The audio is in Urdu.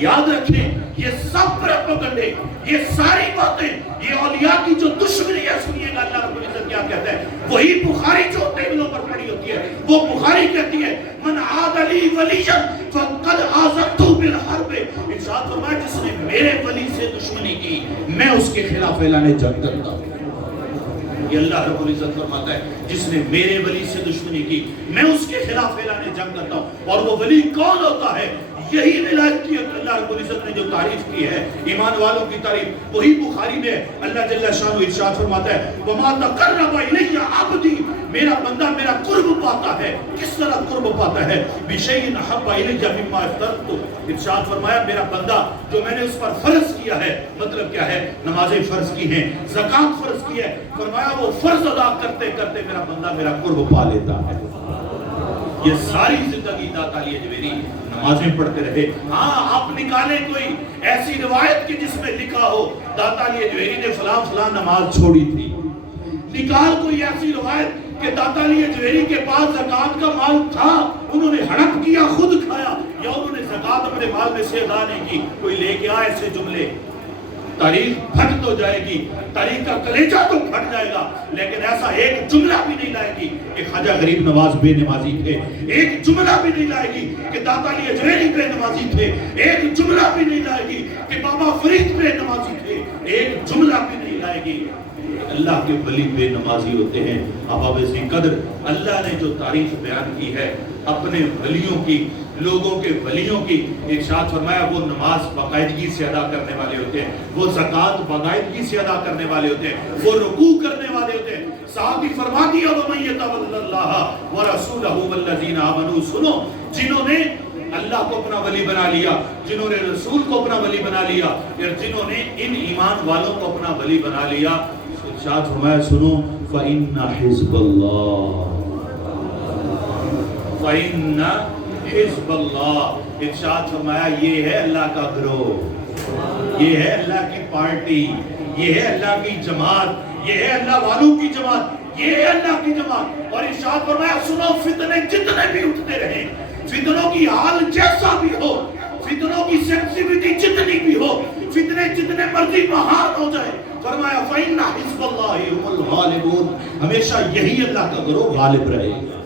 یاد رکھیں یہ سب پروپیگنڈے، یہ ساری باتیں، یہ اولیاء کی جو دشمنی ہے، سنیے گا اللہ رب العزت کیا کہتا ہے، وہی بخاری جو ٹیبلوں پر پڑی ہوتی ہے، وہ بخاری کہتی ہے من عاد لی ولیا فقد آذنتہ بالحرب، ارشاد فرمایا جس نے میرے ولی سے دشمنی کی میں اس کے خلاف اعلان جنگ کرتا ہوں۔ یہ اللہ رب العزت فرماتا ہے جس نے میرے ولی سے دشمنی کی میں اس کے خلاف اعلان جنگ کرتا ہوں۔ اور وہ ولی کون ہوتا ہے؟ یہی ولایت کی اللہ رب العزت نے جو تعریف کی ہے، ایمان والوں کی تعریف، وہی بخاری میں اللہ جل شانہ ارشاد فرماتا ہے وما تقرب الی عبدی، میرا بندہ میرا قرب پاتا ہے، کس طرح قرب پاتا ہے؟ بشیء احب الی مما افترضت، ارشاد فرمایا میرا بندہ جو میں نے اس پر فرض کیا ہے، مطلب کیا ہے؟ نمازیں فرض کی ہیں، زکوٰۃ فرض کی ہے، فرمایا وہ فرض ادا کرتے کرتے میرا بندہ میرا قرب پا لیتا ہے۔ یہ ساری زندگی داتا علی اجویری نمازیں پڑھتے رہے۔ ہاں آپ نکالیں کوئی ایسی روایت کی جس میں لکھا ہو داتا علی اجویری نے فلاں فلاں نماز چھوڑی تھی، نکال کوئی ایسی روایت کہ داتا علی اجویری کے پاس زکوٰۃ کا مال تھا، انہوں نے ہڑپ کیا خود کھایا، یا انہوں نے زکوٰۃ اپنے مال میں سے ادا نہیں کی، کوئی لے کے آئے ایسے جملے، تاریخ پھٹ تو جائے گی، تاریخ کا کلیجہ تو پھٹ جائے گا، لیکن ایسا ایک جملہ بھی نہیں لائے گی کہ خواجہ غریب نواز بے نمازی تھے، ایک جملہ بھی نہیں لائے گی کہ داتا علی اجویری بے نمازی تھے، ایک جملہ بھی نہیں لائے گی کہ بابا فرید بے نمازی تھے، ایک جملہ بھی نہیں لائے گی۔ اللہ کے ولی بے نمازی ہوتے ہیں۔ احباب ذی قدر، اللہ نے جو تعریف بیان کی ہے اپنے ولیوں کی، لوگوں کے ولیوں کی، ارشاد فرمایا وہ نماز باقاعدگی سے ادا کرنے والے ہوتے ہیں، وہ زکوٰۃ باقاعدگی سے ادا کرنے والے ہوتے ہیں، وہ رکوع کرنے والے ہوتے ہیں۔ صاحب بھی فرما دیا وَمَن يَتَوَلَّ اللَّهَ وَرَسُولَهُ وَالَّذِينَ آمَنُوا، سنو جنہوں نے اللہ کو اپنا ولی بنا لیا، جنہوں نے رسول کو اپنا ولی بنا لیا، یا جنہوں نے ان ایمان والوں کو اپنا ولی بنا لیا، ارشاد فرمایا سنو فَإِنَّ حِزْبَ اللَّهِ فَإِنَّ حزب اللہ، ارشاد فرمایا یہ ہے اللہ کا گروہ، یہ ہے اللہ کی پارٹی، یہ ہے اللہ کی جماعت، یہ ہے اللہ والوں کی جماعت، یہ ہے اللہ کی جماعت۔ اور ارشاد فرمایا سنو فتنے جتنے بھی اٹھتے رہیں، فتنوں کی حال جیسا بھی ہو، فتنوں کی سینسیٹیوٹی جتنی بھی ہو، فتنے جتنے مرضی مہار ہو جائے، فرمایا فَإِنَّ حِزْبَ اللَّهِ هُمُ الْغَالِبُونَ، ہمیشہ یہی اللہ کا گروہ غالب رہے گا۔